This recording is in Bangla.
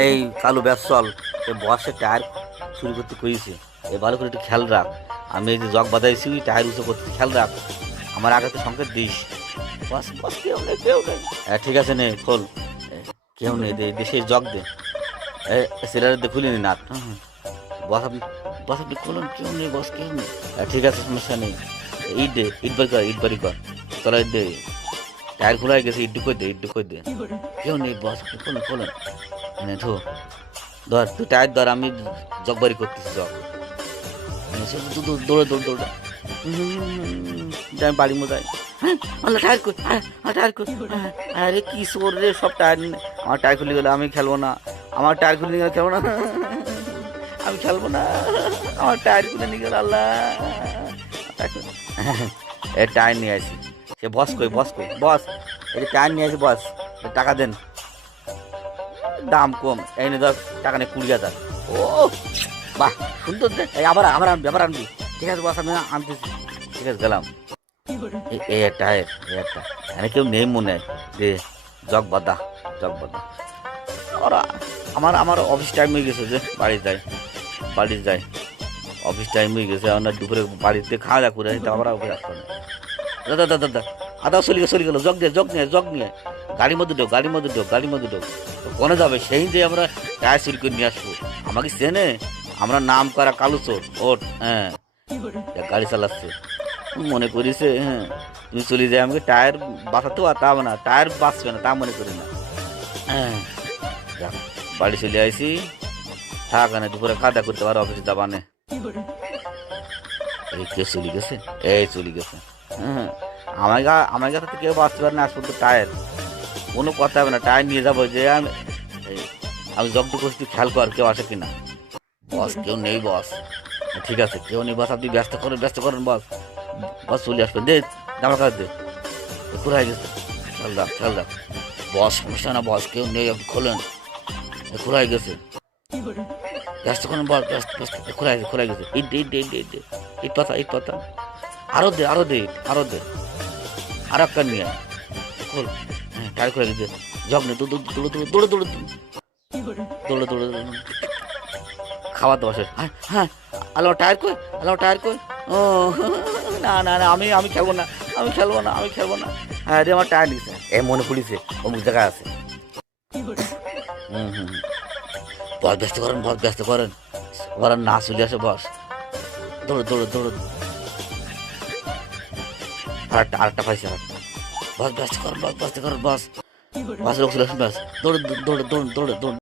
এই কালু ব্যাস চল, এই বসে টায়ার চুরি করতে কইছে, এ ভালো করে একটু খেয়াল রাখ। আমি এই যে জগ বাজাইছি টায়ার উঁচু করতে খেয়াল রাখ, আমার আগে তো সংকেত দিস। বস বস কেউ নেই কেউ নেই। হ্যাঁ ঠিক আছে নে খোল। কেউ নেই, দে দেশে জগ দে। সিলারের দিয়ে খুলিনি নাট। বস আপনি, বস আপনি খুলুন, কেউ নেই বস কেউ নেই। ঠিক আছে সমস্যা নেই। ইট দে, ইট বাড়ি কর, ইট বাড়ি কর। চলো ইট দে, টায়ার খোলা হয়ে গেছে, ইট ঢুকোই দে, ইট ঢুকোই দে। কেউ নেই বস, আপনি খুলুন খুলুন। এনে ধো, ধর তুই টায়ার ধর, আমি জগবারি করতেছি জগ। দৌড়ে দৌড় দৌড়ে আমি বাড়ি মোজাই। হ্যাঁ আল্লাহ টায়ার কই, টায়ার কই। আরে কি সোর রে, সব টায়ার, আমার টায়ার খুলে গেলে আমি খেলবো না। আমার টায়ার খুলে গেলে খেলবো না, আমি খেলবো না। আমার টায়ার খুলে নিয়ে গেল আল্লাহ। এ টায়ার নিয়ে আসি। সে বস কই, বস কই, বস এই যে টায়ার নিয়ে আসি বস, টাকা দেন। দাম কম, এই নে ধর টাকা নেই 20,000। ও বাহ সুন্দর দে, এই আবার আবার আনবি, আবার আনবি। ঠিক আছে বস আমি আনতেছি। ঠিক আছে গেলাম। এই একটা, এই একটা এখানে কেউ নেই মনে হয়। দে জগ বাদা, জগ বাদা। ওরা আমার আমার অফিস টাইম হয়ে গেছে, যে বাড়ি যাই, বাড়ি যাই। অফিস টাইম হয়ে গেছে, আমরা দুপুরে বাড়িতে খাওয়া দাওয়া করে আসতে আবার অফিস আসতে হবে। দাদা দাদা দাদা আদা চলে গেল, জগ দিয়ে জগ নিয়ে, জগ নিয়ে গাড়ির মধ্যে ঢোক, গাড়ির মধ্যে ঢোক, গাড়ির মধ্যে ঢোক। কোনে যাবে সেই যে আমরা টায়ার চুরি করে নিয়ে আসবো, আমাকে চেনে, আমরা নাম করা কালু চোর। ওট হ্যাঁ, গাড়ি চালাচ্ছে মনে করিছে। হ্যাঁ তুমি চলে যাই, আমাকে টায়ার বাঁচাতে তা না, টায়ার বাঁচবে না তা মনে করি না। হ্যাঁ যাক, বাড়ি চলে আইসি, থাক না দুপুরে খাওয়া দাওয়া করতে পারো, অফিসে যাবা নে। এই কে চলে গেছে, এই চলে গেছে। হ্যাঁ আমার কাছে তো কেউ বাঁচতে পারে না আজ পর্যন্ত। টায়ার কোনো কথা হবে না, টায়ার নিয়ে যাবো। যে আমি জবটু করছি, খেয়াল কর কেউ আসে কিনা। বস কেউ নেই বস। ঠিক আছে কেউ নেই বস, আপনি ব্যস্ত করেন, ব্যস্ত করেন বস। বস চলে আসবেন, দে জামা কাপড় দে। কোথায় গেছে, খেয়াল রাখ খেয়াল রাখ। বস সমস্যা না বস, কেউ নেই, আপনি খোলেন। কোথায় গেছে, ব্যস্ত করেন বস, ব্যস্ত ব্যস্ত। খোলাই গেছে, ইট দে, ইট দে, ইট দে, ইট দে, ইট পাতা, ইট পাতা। আরো দে, আরো দে, আরো দে, আর একটা নিয়ে খোল। হ্যাঁ টায়ার খুলে গেছে, জগ নে, দৌড়ে দৌড়ে দৌড়ে দৌড়ে দৌড়ে দৌড়ে দৌড়ে খাওয়াতে বসে। হ্যাঁ হ্যাঁ আলো টায়ার কই, আলো টায়ার কই। ও না না না, আমি আমি খেলবো না, আমি খেলবো না, আমি খেলবো না। হ্যাঁ রে আমার টায়ার নিছে, এ মনে পড়িছে অমুক জায়গায় আছে। হুম হুম বস ব্যস্ত করেন, বস ব্যস্ত করেন। আবার না চলে আসে বস, দৌড়ে দৌড়ে দৌড়ে। আরেকটা আরেকটা পাইছে, আরেকটা। বস ব্যস্ত করেন, বস ব্যস্ত করেন বস। বাস লোক চলে আসেন, বাস দৌড়ে দৌড়ে দৌড়ে দৌড়ে দৌড়ে।